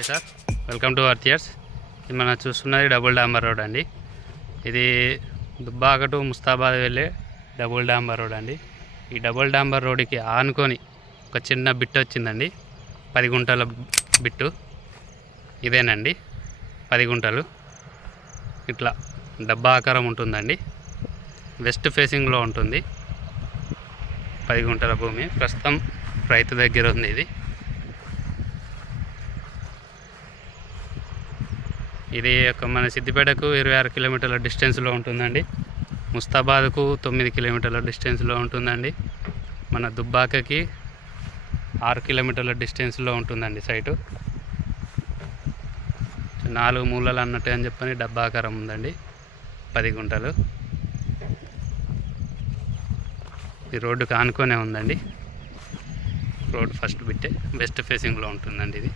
Hi sir, welcome to అర్థియర్స్. ఇది మనం చూస్తున్నది డబుల్ డాంబర్ రోడ్ అండి. ఇది దుబ్బాక టు ముస్తాబాద్ వెళ్ళే డబుల్ డాంబర్ రోడ్ అండి. ఈ డబుల్ డాంబర్ రోడ్డుకి ఆనుకొని ఒక చిన్న బిట్ వచ్చిందండి, 10 గుంటల బిట్టు. ఇదేనండి 10 గుంటలు. ఇట్లా డబ్బా ఆకారం ఉంటుందండి, వెస్ట్ ఫేసింగ్లో ఉంటుంది. 10 గుంటల భూమి ప్రస్తుతం రైతు దగ్గర ఉంది. ఇది ఒక మన సిద్దిపేటకు 26 కిలోమీటర్ల డిస్టెన్స్లో ఉంటుందండి. ముస్తాబాద్కు 9 కిలోమీటర్ల డిస్టెన్స్లో ఉంటుందండి. మన దుబ్బాకకి 6 కిలోమీటర్ల డిస్టెన్స్లో ఉంటుందండి సైటు. 4 మూలలు అన్నట్టు అని చెప్పని డబ్బాకారం ఉందండి, 10 గుంటలు. ఈ రోడ్డుకు ఆనుకొనే ఉందండి. రోడ్ ఫస్ట్ బిట్టే వెస్ట్ ఫేసింగ్లో ఉంటుందండి ఇది.